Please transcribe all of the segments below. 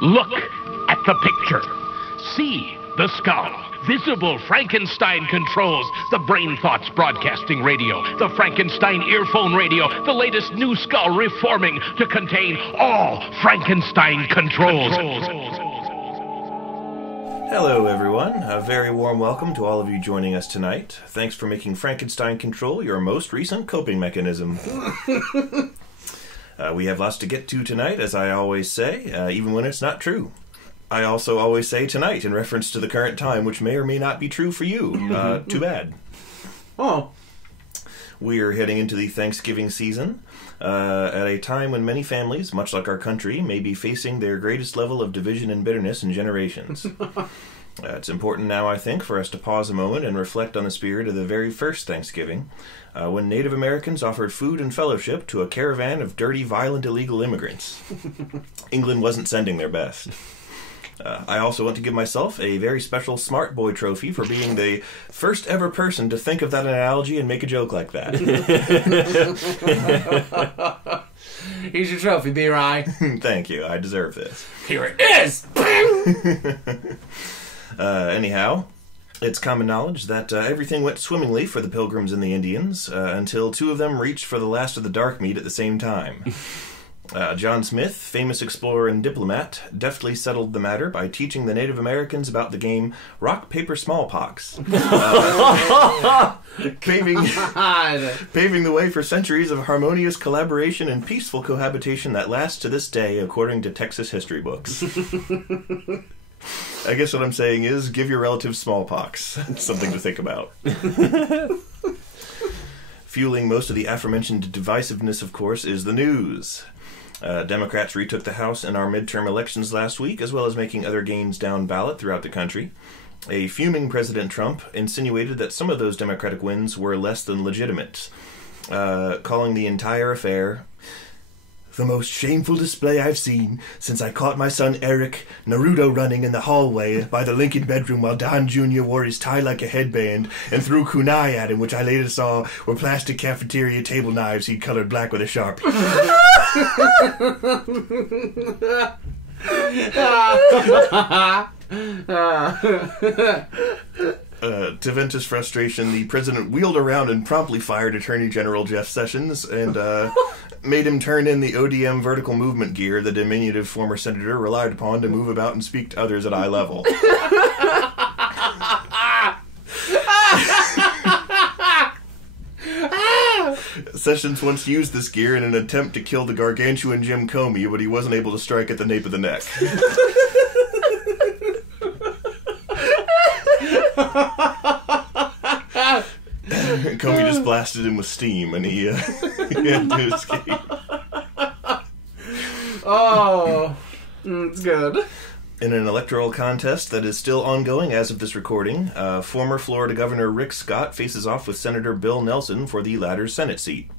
Look at the picture. See the skull. Visible Frankenstein controls. The Brain Thoughts broadcasting radio. The Frankenstein earphone radio. The latest new skull reforming to contain all Frankenstein controls. Hello everyone, a very warm welcome to all of you joining us tonight. Thanks for making Frankenstein control your most recent coping mechanism. We have lots to get to tonight, as I always say, even when it's not true. I also always say tonight in reference to the current time, which may or may not be true for you. Too bad. Oh. We are heading into the Thanksgiving season, at a time when many families, much like our country, may be facing their greatest level of division and bitterness in generations. It's important now, I think, for us to pause a moment and reflect on the spirit of the very first Thanksgiving, when Native Americans offered food and fellowship to a caravan of dirty, violent, illegal immigrants. England wasn't sending their best. I also want to give myself a very special Smart Boy trophy for being the first ever person to think of that analogy and make a joke like that. Here's your trophy, B-Rye. Thank you, I deserve this. Here it is! Anyhow, it's common knowledge that everything went swimmingly for the Pilgrims and the Indians until two of them reached for the last of the dark meat at the same time. John Smith, famous explorer and diplomat, deftly settled the matter by teaching the Native Americans about the game rock, paper, smallpox, paving the way for centuries of harmonious collaboration and peaceful cohabitation that lasts to this day, according to Texas history books. I guess what I'm saying is, give your relatives smallpox. Something to think about. Fueling most of the aforementioned divisiveness, of course, is the news. Democrats retook the House in our midterm elections last week, as well as making other gains down ballot throughout the country. A fuming President Trump insinuated that some of those Democratic wins were less than legitimate, calling the entire affair the most shameful display I've seen since I caught my son Eric Naruto running in the hallway by the Lincoln bedroom while Don Jr. wore his tie like a headband and threw kunai at him, which I later saw were plastic cafeteria table knives he'd colored black with a Sharpie. To vent his frustration, the president wheeled around and promptly fired Attorney General Jeff Sessions and made him turn in the ODM vertical movement gear the diminutive former senator relied upon to move about and speak to others at eye level. Sessions once used this gear in an attempt to kill the gargantuan Jim Comey, but he wasn't able to strike at the nape of the neck. Comey just blasted him with steam, and he had to escape. Oh, it's good. In an electoral contest that is still ongoing as of this recording, former Florida Governor Rick Scott faces off with Senator Bill Nelson for the latter's Senate seat.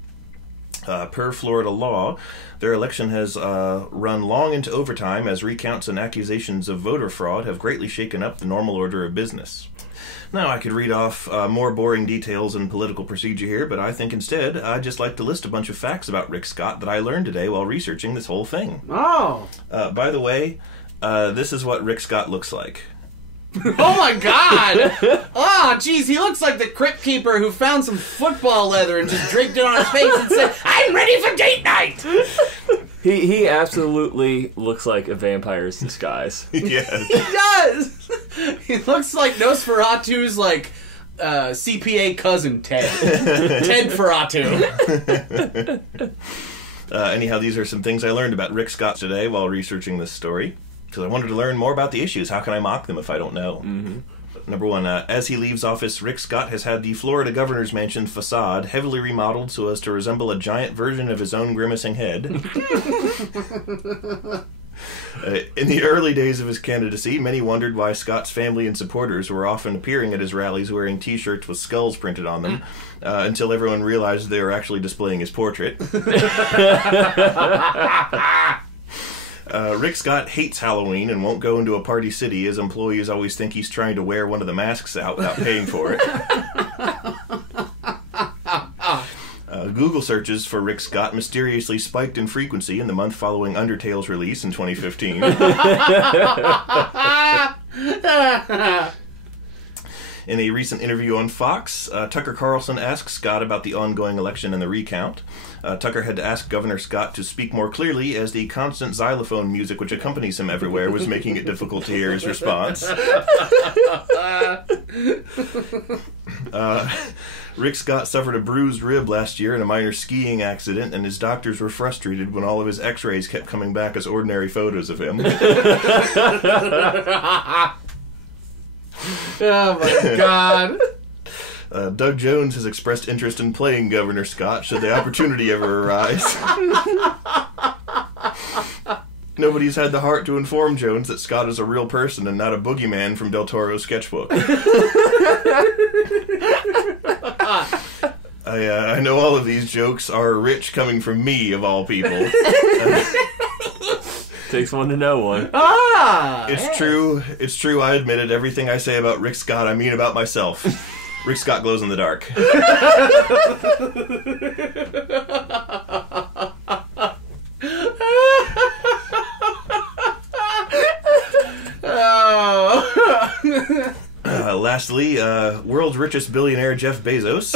Per Florida law, their election has run long into overtime as recounts and accusations of voter fraud have greatly shaken up the normal order of business. Now, I could read off more boring details and political procedure here, but I think instead I'd just like to list a bunch of facts about Rick Scott that I learned today while researching this whole thing. Oh. By the way, this is what Rick Scott looks like. Oh my god! Oh, jeez, he looks like the crypt keeper who found some football leather and just draped it on his face and said, "I'm ready for date night!" He absolutely looks like a vampire's disguise. Yes. He does! He looks like Nosferatu's, like, CPA cousin, Ted. Ted Ferratu. Anyhow, these are some things I learned about Rick Scott today while researching this story, because I wanted to learn more about the issues. How can I mock them if I don't know? Mm-hmm. Number one, as he leaves office, Rick Scott has had the Florida governor's mansion facade heavily remodeled so as to resemble a giant version of his own grimacing head. In the early days of his candidacy, many wondered why Scott's family and supporters were often appearing at his rallies wearing T-shirts with skulls printed on them, until everyone realized they were actually displaying his portrait. Rick Scott hates Halloween and won't go into a party city, as employees always think he's trying to wear one of the masks out without paying for it. Google searches for Rick Scott mysteriously spiked in frequency in the month following Undertale's release in 2015. In a recent interview on Fox, Tucker Carlson asked Scott about the ongoing election and the recount. Tucker had to ask Governor Scott to speak more clearly as the constant xylophone music which accompanies him everywhere was making it difficult to hear his response. Rick Scott suffered a bruised rib last year in a minor skiing accident, and his doctors were frustrated when all of his x-rays kept coming back as ordinary photos of him. Oh my God. Doug Jones has expressed interest in playing Governor Scott should the opportunity ever arise. Nobody's had the heart to inform Jones that Scott is a real person and not a boogeyman from Del Toro's sketchbook. I know all of these jokes are rich coming from me, of all people. Takes one to know one. It's true. It's true. I admit it. Everything I say about Rick Scott, I mean about myself. Rick Scott glows in the dark. Lastly, world's richest billionaire Jeff Bezos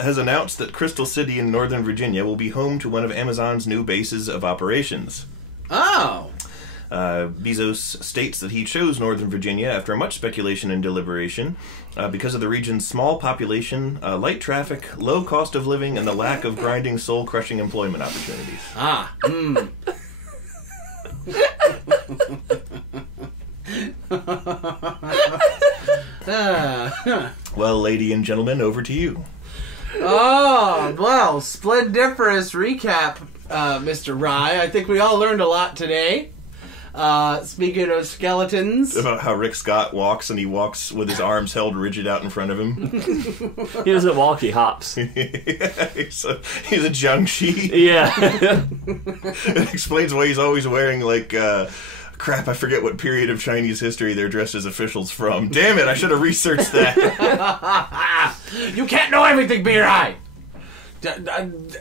has announced that Crystal City in Northern Virginia will be home to one of Amazon's new bases of operations. Oh. Bezos states that he chose Northern Virginia after much speculation and deliberation because of the region's small population, light traffic, low cost of living, and the lack of grinding, soul-crushing employment opportunities. Well, lady and gentlemen, over to you. Oh, well, splendiferous recap, Mr. Rye. I think we all learned a lot today. Speaking of skeletons. About how Rick Scott walks, and he walks with his arms held rigid out in front of him. He doesn't walk, he hops. He's a jiangshi. Yeah. It explains why he's always wearing, like, crap, I forget what period of Chinese history they're dressed as officials from. Damn it, I should have researched that. You can't know everything, B-Rye!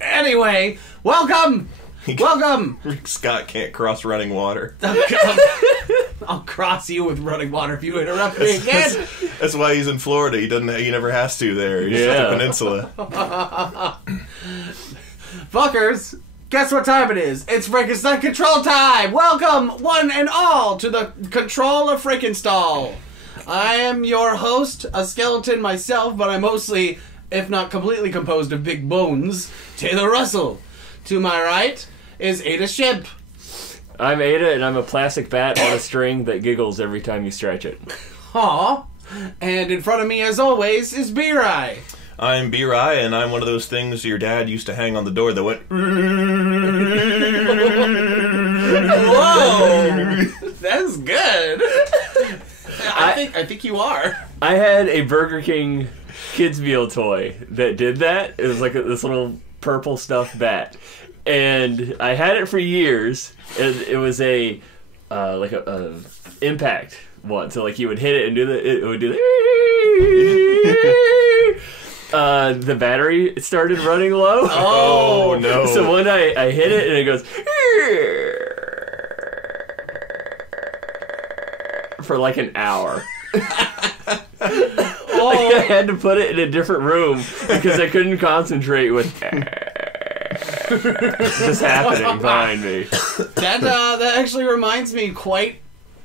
Anyway, welcome! Welcome! Rick Scott can't cross running water. I'll cross you with running water if you interrupt me again. That's why he's in Florida. He never has to there. He's just a peninsula. Fuckers, guess what time it is? It's Frankenstein Control time! Welcome, one and all, to the control of Frankenstein. I am your host, a skeleton myself, but I'm mostly, if not completely composed of big bones, Taylor Russell. To my right is Ada Shimp. I'm Ada, and I'm a plastic bat on a string that giggles every time you stretch it. Aw. And in front of me, as always, is B-Rye. I'm B-Rye, and I'm one of those things your dad used to hang on the door that went... Whoa! That's good. I think you are. I had a Burger King kids meal toy that did that. It was like this little purple stuffed bat, and I had it for years. It was a impact one, so like you would hit it and it would do the battery started running low. Oh no. So one night I hit it and it goes for like an hour. Like I had to put it in a different room because I couldn't concentrate with just happening behind me. That actually reminds me quite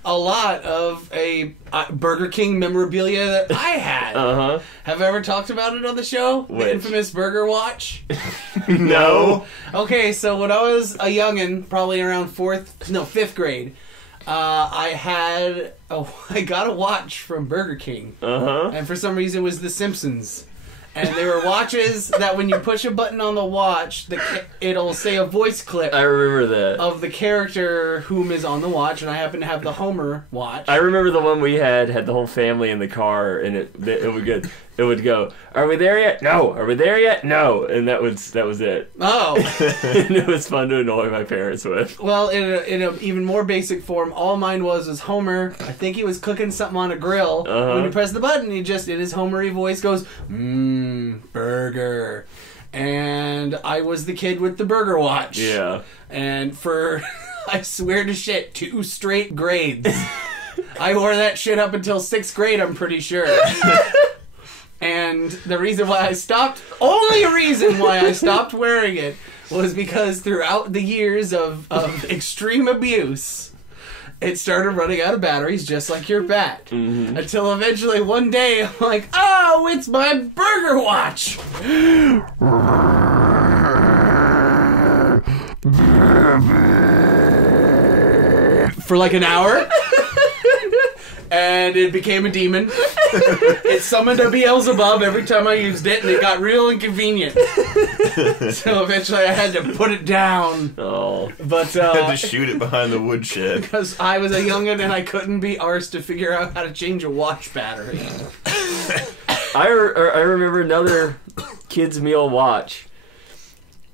a lot of a Burger King memorabilia that I had. Have I ever talked about it on the show? Which? The infamous Burger Watch? No. Okay, so when I was a youngin', probably around 5th grade, I got a watch from Burger King. And for some reason it was The Simpsons. And they were watches that when you push a button on the watch, it'll say a voice clip. I remember that. Of the character whom is on the watch, and I happen to have the Homer watch. I remember the one we had the whole family in the car, and it would go, "Are we there yet? No. Are we there yet? No." And that was it. Oh. And it was fun to annoy my parents with. Well, in a even more basic form, all mine was Homer. I think he was cooking something on a grill. When you press the button, he just, in his Homery voice, goes, burger. and I was the kid with the burger watch. Yeah. And for, I swear to shit, 2 straight grades. I wore that shit up until 6th grade, I'm pretty sure. And the reason why I stopped, only reason why I stopped wearing it, was because throughout the years of extreme abuse, it started running out of batteries just like your bat. Mm-hmm. Until eventually one day, I'm like, oh, it's my burger watch! For like an hour. And it became a demon. It summoned a Beelzebub every time I used it, and it got real inconvenient. So eventually I had to put it down. Oh. But I had to shoot it behind the woodshed. Because I was a youngin' and I couldn't be arsed to figure out how to change a watch battery. I remember another kid's meal watch.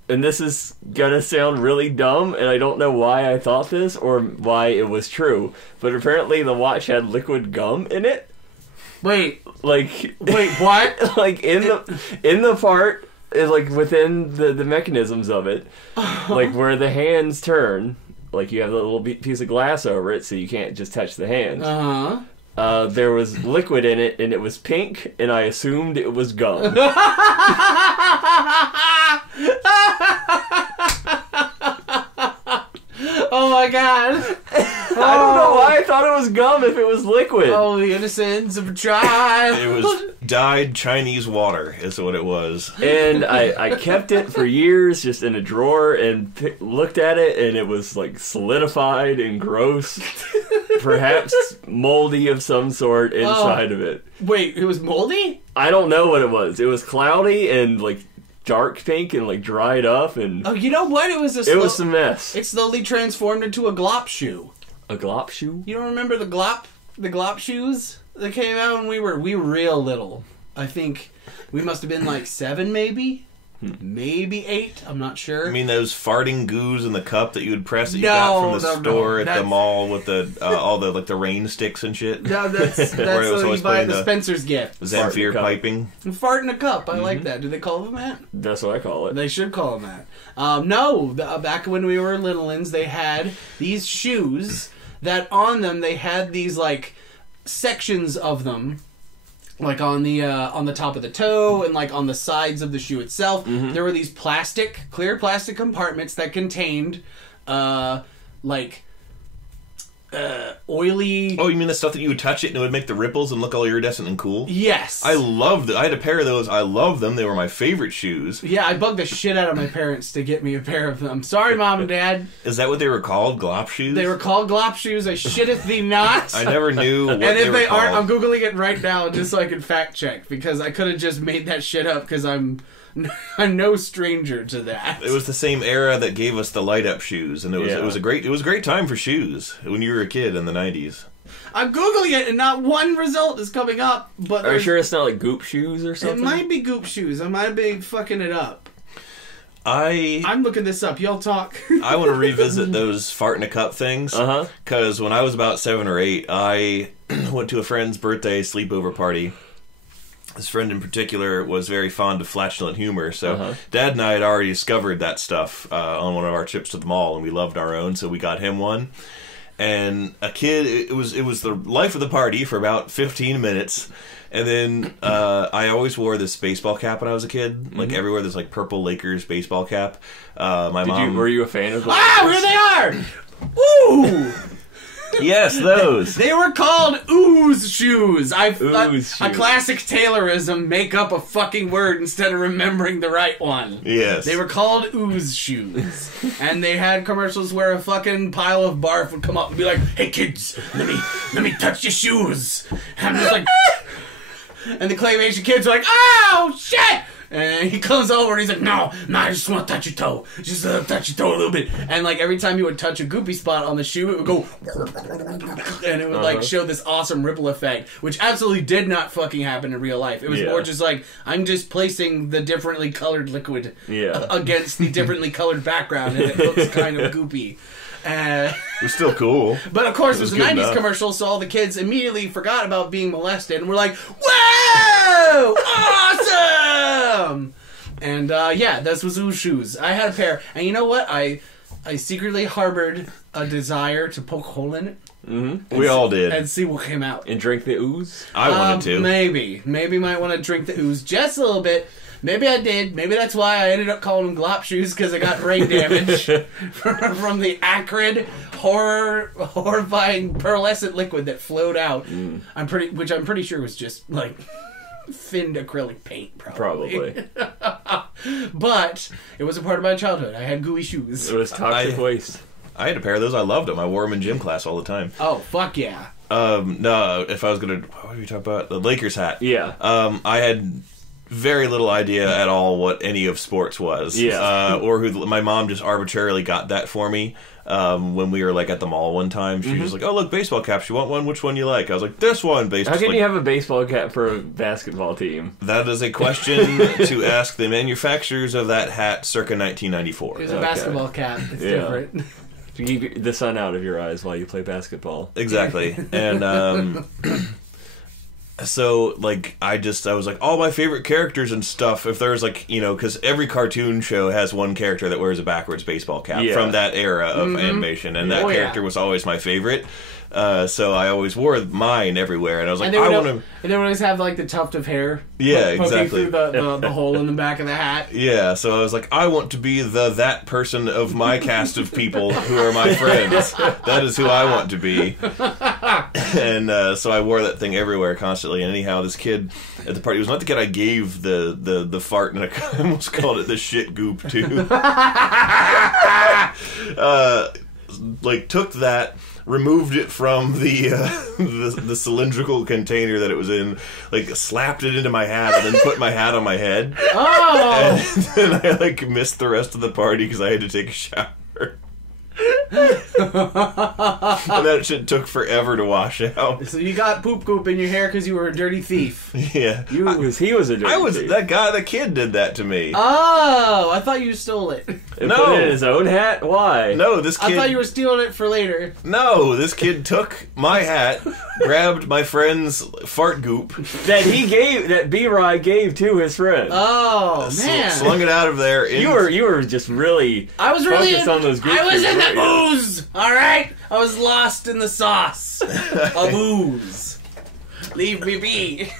And this is gonna sound really dumb, and I don't know why I thought this or why it was true. But apparently the watch had liquid gum in it. Wait, Like, what? Like in the part is like within the mechanisms of it, like where the hands turn. Like you have a little piece of glass over it, so you can't just touch the hands. There was liquid in it, and it was pink, and I assumed it was gum. Oh my god. I don't know why I thought it was gum if it was liquid. Oh, the innocence of a child. It was dyed Chinese water, is what it was. And I kept it for years just in a drawer and looked at it, and it was like solidified and gross. Perhaps moldy of some sort inside of it. Wait, it was moldy? I don't know what it was. It was cloudy and like dark pink and like dried up, and Oh, you know what? It was it was a mess. It slowly transformed into a glop shoe. A glop shoe? You don't remember the glop shoes that came out when we were real little? I think we must have been like 7 maybe? Maybe 8, I'm not sure. I mean those farting goos in the cup that you would press that you got from the store at the mall with the all the like the rain sticks and shit. No, that's Where it was what you always buy at playing the the Spencer's gift. Zamfir piping. Fart in a cup. I like that. Do they call them that? That's what I call it. They should call them that. No, back when we were little-ins, they had these shoes that on them they had these like sections of them, like on the top of the toe and like on the sides of the shoe itself. Mm-hmm. There were these clear plastic compartments that contained oily... Oh, you mean the stuff that you would touch it and it would make the ripples and look all iridescent and cool? Yes. I loved it. I had a pair of those. I loved them. They were my favorite shoes. Yeah, I bugged the shit out of my parents to get me a pair of them. Sorry, Mom and Dad. Is that what they were called? Glop shoes? They were called glop shoes. I shitteth thee not. I never knew what and if they were aren't, called. I'm Googling it right now just so I can fact check, because I could have just made that shit up because I'm no stranger to that. It was the same era that gave us the light up shoes, and it was a great time for shoes when you were a kid in the 90s. I'm Googling it and not one result is coming up. But are you sure it's not like Goop shoes or something? It might be Goop shoes. I might be fucking it up. I'm looking this up. Y'all talk. I want to revisit those fart in a cup things. Because when I was about 7 or 8, I went to a friend's birthday sleepover party. This friend in particular was very fond of flatulent humor, so Dad and I had already discovered that stuff on one of our trips to the mall, and we loved our own, so we got him one. And a kid, it was the life of the party for about 15 minutes, and then I always wore this baseball cap when I was a kid. Like everywhere, there's like purple Lakers baseball cap. My mom. Were you a fan of those? Ah, here they are! Ooh! Yes, those. They were called ooze shoes. A shoes. classic Taylorism, make up a fucking word instead of remembering the right one. Yes. They were called ooze shoes. And they had commercials where a fucking pile of barf would come up and be like, "Hey kids, let me touch your shoes." And I'm just like, and the claymation kids were like, "Oh shit!" And he comes over and he's like, no, I just want to touch your toe. Just touch your toe a little bit. And like every time he would touch a goopy spot on the shoe, it would go, and it would like show this awesome ripple effect, which absolutely did not fucking happen in real life. It was more just like, I'm just placing the differently colored liquid against the differently colored background, and it looks kind of goopy. It was still cool. But of course, it was a 90s enough. commercial, so all the kids immediately forgot about being molested and were like, whoa! Awesome! And yeah, this was Ooze shoes. I had a pair, and you know what? I secretly harbored a desire to poke a hole in it. Mm-hmm. We all did. And see what came out. And drink the ooze? I wanted to. Maybe might want to drink the ooze just a little bit. Maybe I did. Maybe that's why I ended up calling them glop shoes, because I got brain damage from the acrid, horrifying pearlescent liquid that flowed out. Which I'm pretty sure was just like thinned acrylic paint, probably. But it was a part of my childhood. I had gooey shoes. It was toxic waste. I had a pair of those. I loved them. I wore them in gym class all the time. Oh, fuck yeah. No, if I was gonna, what were you talking about? The Lakers hat. Yeah. I had very little idea at all what any of sports was. Yeah. Or who. My mom just arbitrarily got that for me. When we were like at the mall one time, she was like, "Oh, look, baseball caps. You want one? Which one you like?" I was like, "This one." How can you have a baseball cap for a basketball team? That is a question to ask the manufacturers of that hat circa 1994. It's a basketball cap. It's different. To keep the sun out of your eyes while you play basketball. Exactly. And so like I was like, all my favorite characters and stuff, if there's like, you know, because every cartoon show has one character that wears a backwards baseball cap from that era of animation, and that character was always my favorite. So I always wore mine everywhere, and I was like, I want to. And they would always have like the tuft of hair. Yeah, poking exactly. through the hole in the back of the hat. Yeah, so I was like, I want to be that person of my cast of people who are my friends. That is who I want to be. And so I wore that thing everywhere constantly. And anyhow, this kid at the party, it was not the kid I gave the fart, and I almost called it the shit goop too. Like took that, removed it from the cylindrical container that it was in, like slapped it into my hat, and then put my hat on my head. Oh! And then I like missed the rest of the party because I had to take a shower. And that shit took forever to wash out. So you got poop goop in your hair because you were a dirty thief. Yeah. He was a dirty thief. The kid did that to me. Oh, I thought you stole it. And put it in his own hat? Why? No, this kid... I thought you were stealing it for later. No, this kid took my hat, grabbed my friend's fart goop. That B-Rye gave to his friend. Oh, man. Slung it out of there. You were just really focused on those groups. I was in the ooze, alright? I was lost in the sauce of ooze. Leave me be.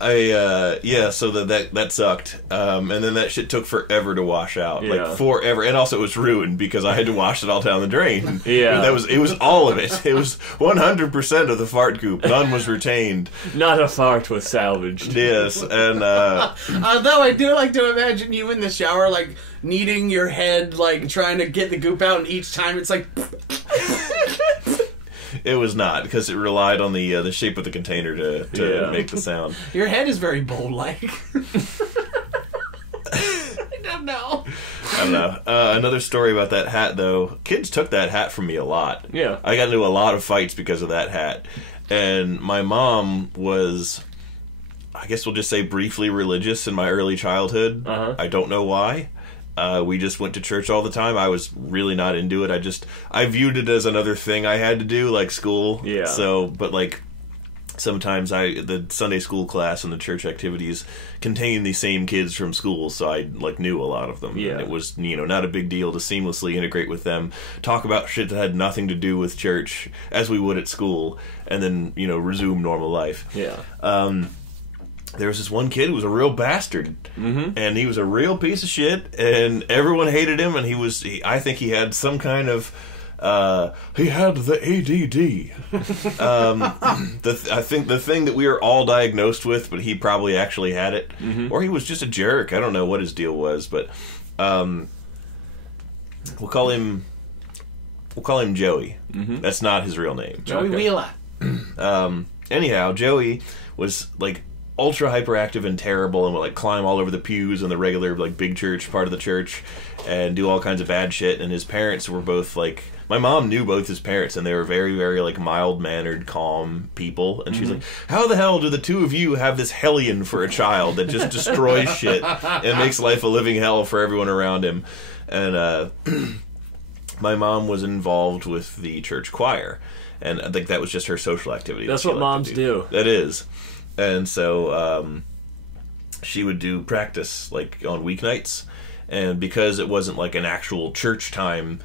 So that sucked. And then that shit took forever to wash out. Yeah. Like forever. And also it was ruined because I had to wash it all down the drain. Yeah. It was all of it. It was 100% of the fart goop. None was retained. Not a fart was salvaged. Yes, and although I do like to imagine you in the shower, like kneading your head, like trying to get the goop out, and each time it's like it was not, because it relied on the shape of the container to make the sound. Your head is very bowl-like. I don't know. Another story about that hat, though. Kids took that hat from me a lot. Yeah. I got into a lot of fights because of that hat. And my mom was, I guess we'll just say, briefly religious in my early childhood. I don't know why. We just went to church all the time. I was really not into it. I viewed it as another thing I had to do, like school. Yeah. So, but like, sometimes the Sunday school class and the church activities contained the same kids from school, so I like knew a lot of them. Yeah. And it was, not a big deal to seamlessly integrate with them, talk about shit that had nothing to do with church as we would at school, and then, resume normal life. Yeah. There was this one kid who was a real bastard, and he was a real piece of shit, and everyone hated him, and I think he had some kind of, he had the ADD. I think the thing that we are all diagnosed with, but he probably actually had it, or he was just a jerk. I don't know what his deal was, but we'll call him Joey. That's not his real name. Joey Wheeler. Anyhow, Joey was like ultra hyperactive and terrible, and would like climb all over the pews in the regular like big church part of the church and do all kinds of bad shit. And his parents were both like, my mom knew both his parents, and they were very, very like mild-mannered, calm people. And she's like, how the hell do the two of you have this hellion for a child that just destroys shit and makes life a living hell for everyone around him? And my mom was involved with the church choir, and I think that was just her social activity. That's what moms do. That is. And so she would do practice like on weeknights, and because it wasn't like an actual church time,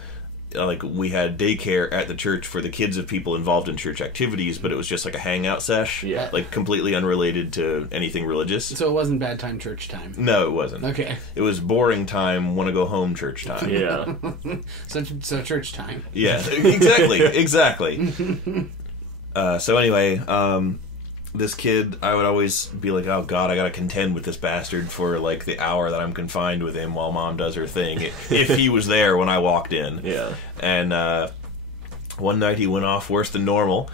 like we had daycare at the church for the kids of people involved in church activities, but it was just like a hangout sesh, like completely unrelated to anything religious. So it wasn't bad time church time. No, it wasn't. Okay. It was boring time, want to go home church time. Yeah. So church time. Yeah, exactly. So anyway, this kid, I would always be like, oh god, I gotta contend with this bastard for like the hour that I'm confined with him while mom does her thing, if he was there when I walked in. Yeah. And one night he went off worse than normal,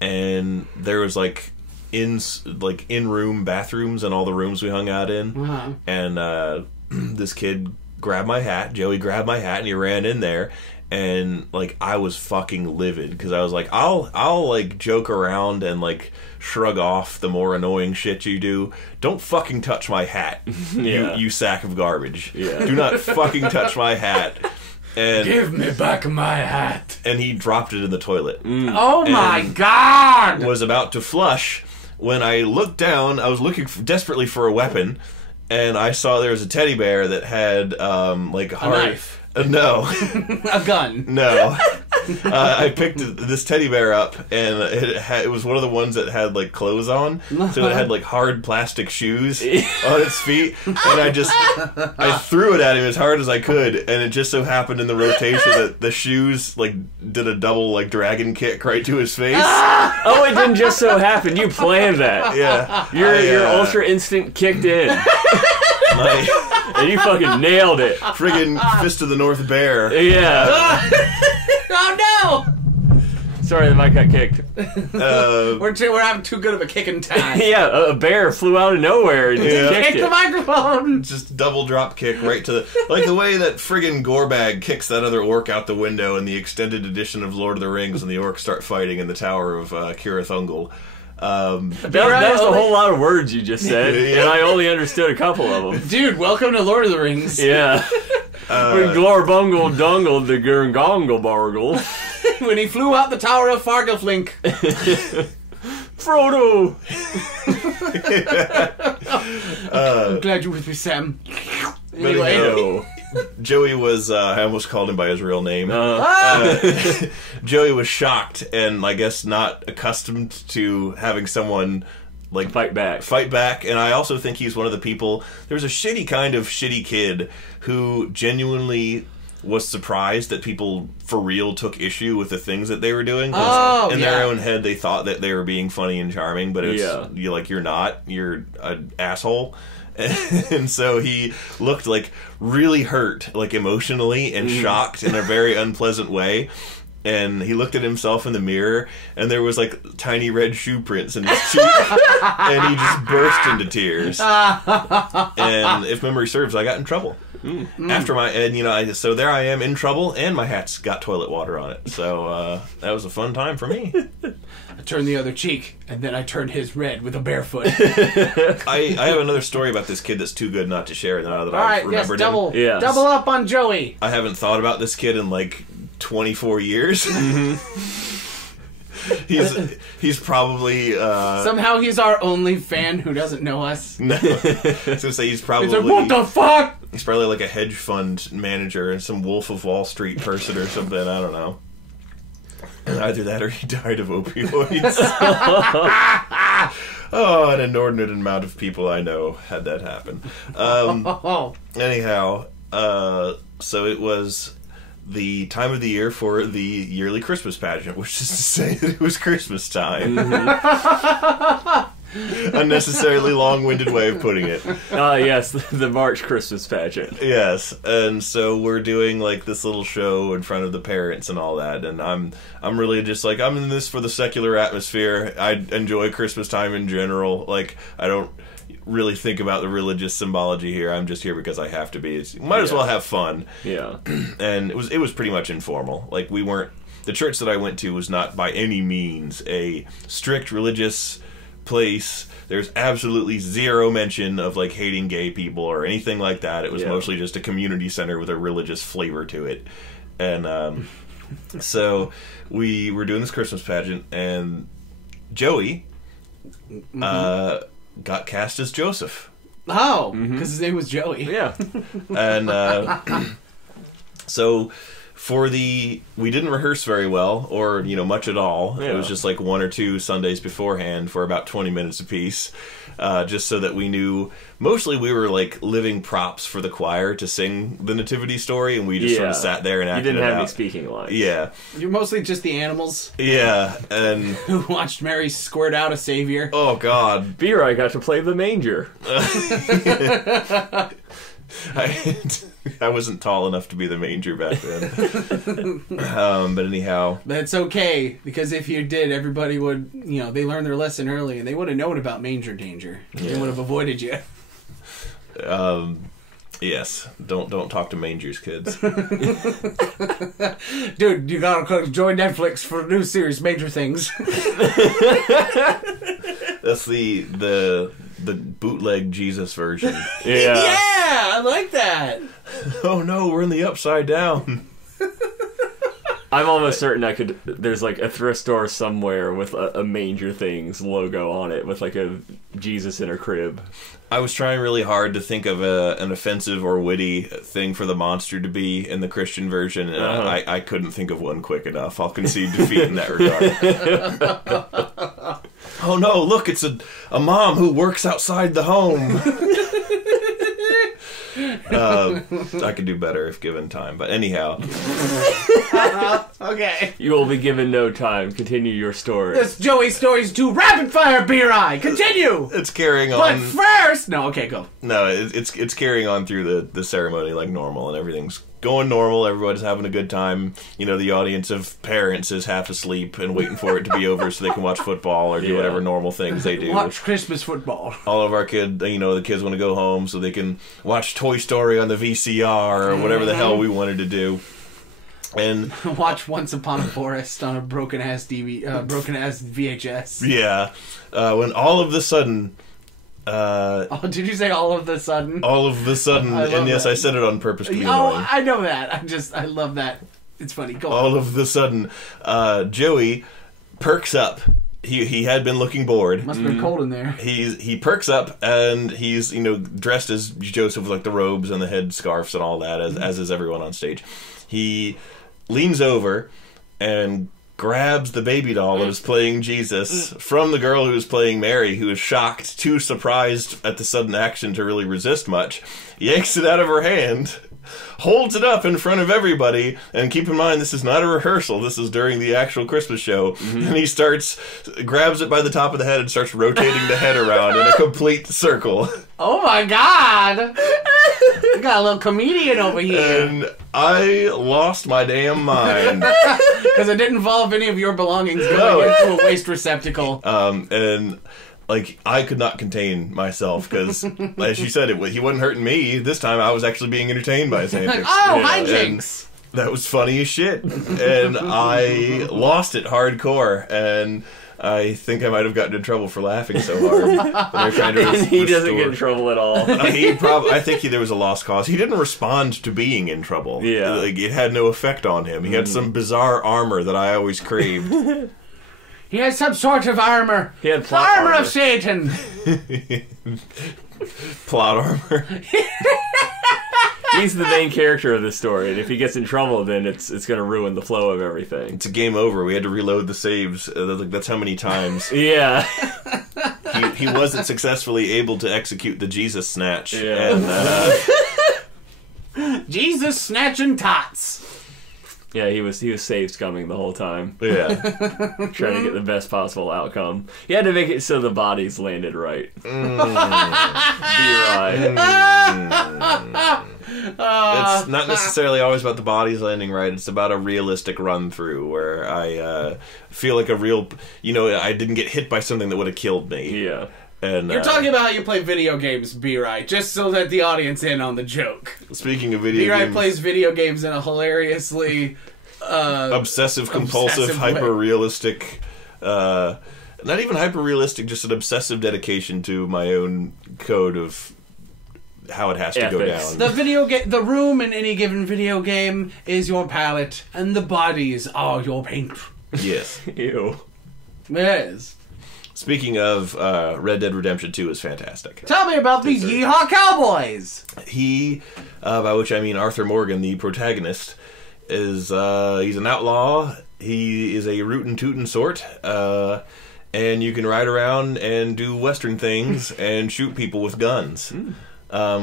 and there was like in-room bathrooms in all the rooms we hung out in, and this kid grabbed my hat, Joey grabbed my hat, and he ran in there. And like I was fucking livid because I was like, I'll like joke around and like shrug off the more annoying shit you do. Don't fucking touch my hat, you sack of garbage. Yeah. Do not fucking touch my hat. And give me back my hat. And he dropped it in the toilet. Oh my god! Was about to flush when I looked down. I was looking desperately for a weapon, and I saw there was a teddy bear that had like a knife. No. A gun. No. I picked this teddy bear up, and it was one of the ones that had like clothes on, so it had like hard plastic shoes on its feet, and I threw it at him as hard as I could, and it just so happened in the rotation that the shoes like did a double like dragon kick right to his face. Oh, it didn't just so happen. You planned that. Yeah. Your ultra instinct kicked in. And you fucking nailed it. Friggin' Fist of the North Bear. Yeah. Oh no! Sorry, the mic got kicked. We're having too good of a kicking time. Yeah, a bear flew out of nowhere and just kicked the microphone. Just double drop kick right to the... Like the way that friggin' Gorbag kicks that other orc out the window in the extended edition of Lord of the Rings when the orcs start fighting in the Tower of Cirith that was a whole lot of words you just said, and I only understood a couple of them. Dude, welcome to Lord of the Rings. Yeah. When Glorbungle dungled the Gurngongle Bargle. When he flew out the Tower of Fargaflink. Frodo! I'm glad you're with me, Sam. Anyway. Joey was, I almost called him by his real name. Joey was shocked and, I guess, not accustomed to having someone, like, fight back. And I also think he's one of the people, there's a shitty kind of shitty kid who genuinely was surprised that people for real took issue with the things that they were doing. In their own head, they thought that they were being funny and charming, but you're not. You're an asshole. And so he looked like really hurt, like emotionally and shocked in a very unpleasant way. And he looked at himself in the mirror, and there was like tiny red shoe prints in his cheek, and he just burst into tears. And if memory serves, I got in trouble. After so there I am in trouble, and my hat's got toilet water on it. So that was a fun time for me. I turned the other cheek, and then I turned his red with a barefoot. I have another story about this kid that's too good not to share now that I've remembered him. Double up on Joey. I haven't thought about this kid in like 24 years. He's probably somehow he's our only fan who doesn't know us. No, I was gonna say he's probably like, what the fuck? He's probably like a hedge fund manager and some Wolf of Wall Street person or something. I don't know. Either that or he died of opioids. Oh, an inordinate amount of people I know had that happen. Anyhow, so it was the time of the year for the yearly Christmas pageant, which is to say that it was Christmas time. Unnecessarily long-winded way of putting it. Yes, the March Christmas pageant. Yes, and so we're doing like this little show in front of the parents and all that, and I'm really just like, I'm in this for the secular atmosphere. I enjoy Christmas time in general. Like, I don't really think about the religious symbology here. I'm just here because I have to be. Might as well have fun. Yeah. And it was pretty much informal. Like, we weren't, the church that I went to was not by any means a strict religious place. There's absolutely zero mention of like hating gay people or anything like that. It was mostly just a community center with a religious flavor to it. And so we were doing this Christmas pageant, and Joey got cast as Joseph. Oh, because his name was Joey. Yeah. And so we didn't rehearse very well, or much at all. Yeah. It was just like 1 or 2 Sundays beforehand for about 20 minutes apiece, just so that we knew. Mostly we were like living props for the choir to sing the nativity story, and we just sort of sat there and acted it out. You didn't have any speaking lines. Yeah. You're mostly just the animals. Yeah, and who watched Mary squirt out a savior. Oh God, I got to play the manger. I wasn't tall enough to be the manger back then. But anyhow, that's okay, because if you did, everybody would, they learned their lesson early, and they would have known about manger danger. Yeah. They would have avoided you. Yes, don't talk to mangers, kids. Dude, you gotta join Netflix for a new series, Major Things. That's the bootleg Jesus version. Yeah, I like that. Oh no, we're in the upside down. I'm almost certain there's like a thrift store somewhere with a Manger Things logo on it with like a Jesus in a crib. I was trying really hard to think of an offensive or witty thing for the monster to be in the Christian version, and I couldn't think of one quick enough. I'll concede defeat in that regard. Oh no, look, it's a mom who works outside the home. I could do better if given time, but anyhow. Okay. You will be given no time. Continue your story. This Joey Stories 2 Rapid Fire Beer Eye. Continue! It's carrying on. But first... No, okay, go. No, it's carrying on through the ceremony like normal, and everything's going normal. Everybody's having a good time. The audience of parents is half asleep and waiting for it to be over so they can watch football or do whatever normal things they do. Watch Christmas football. All of our kids, the kids want to go home so they can watch Toy Story on the VCR or whatever the hell we wanted to do. And watch Once Upon a Forest on a broken ass VHS. Yeah, when all of the sudden. Did you say all of the sudden? All of the sudden, and yes, that. I said it on purpose to be annoying. I know that. I love that. It's funny. Go on. All of the sudden, Joey perks up. He had been looking bored. Must have been cold in there. He perks up, and he's dressed as Joseph with like the robes and the head scarves and all that, as is everyone on stage. He leans over and grabs the baby doll that is playing Jesus from the girl who is playing Mary, who is shocked, too surprised at the sudden action to really resist much, yanks it out of her hand, holds it up in front of everybody, and keep in mind, this is not a rehearsal, this is during the actual Christmas show, and he grabs it by the top of the head and starts rotating the head around in a complete circle. Oh my God! We got a little comedian over here. And I lost my damn mind. Because it didn't involve any of your belongings going into a waste receptacle. And like, I could not contain myself because, as you said, he wasn't hurting me. This time I was actually being entertained by his antics. Hijinks! That was funny as shit. And I lost it hardcore. And I think I might have gotten in trouble for laughing so hard. And he doesn't get in trouble at all. I think there was a lost cause. He didn't respond to being in trouble. Yeah. Like, it had no effect on him. He had some bizarre armor that I always craved. He had some sort of armor. He had plot armor of Satan. Plot armor. He's the main character of this story, and if he gets in trouble, then it's going to ruin the flow of everything. It's a game over. We had to reload the saves. That's how many times. Yeah. He wasn't successfully able to execute the Jesus snatch. Yeah. And, Jesus snatching tots. Yeah, he was save scumming the whole time. Yeah. Trying to get the best possible outcome. He had to make it so the bodies landed right. Be right. It's not necessarily always about the bodies landing right. It's about a realistic run through where I feel like a real, I didn't get hit by something that would have killed me. Yeah. And, you're talking about how you play video games, B-Right, just so that the audience in on the joke. Speaking of video B-Right games, plays video games in a hilariously obsessive compulsive, hyper-realistic, not even hyper-realistic, just an obsessive dedication to my own code of how it has to go down. The room in any given video game is your palette, and the bodies are your paint. Yes. Ew. It is. Speaking of, Red Dead Redemption 2 is fantastic. Tell me about these yeehaw cowboys! He, by which I mean Arthur Morgan, the protagonist, is, he's an outlaw. He is a rootin' tootin' sort, and you can ride around and do Western things and shoot people with guns.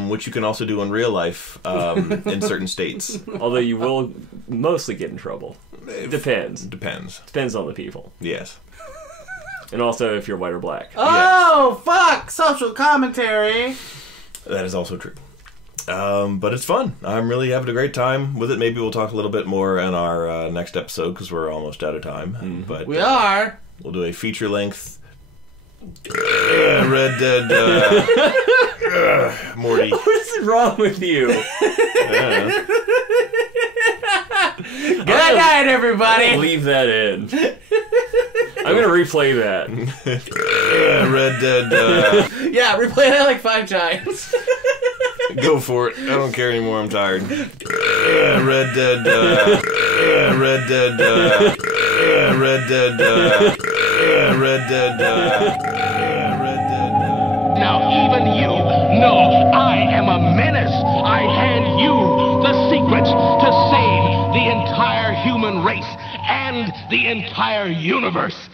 Which you can also do in real life in certain states. Although you will mostly get in trouble. Depends. Depends on the people. Yes. And also if you're white or black. Oh, fuck! Social commentary! That is also true. But it's fun. I'm really having a great time with it. Maybe we'll talk a little bit more in our next episode because we're almost out of time. But we are. We'll do a feature-length Red Dead Morty. What's wrong with you? Good night, everybody. Leave that in. I'm gonna replay that. Red Dead. Yeah, replay that like 5 times. Go for it. I don't care anymore. I'm tired. Red Dead. Red Dead. Red Dead. Red Dead. Now even you know I am a menace. I hand you the secrets to save the entire human race and the entire universe.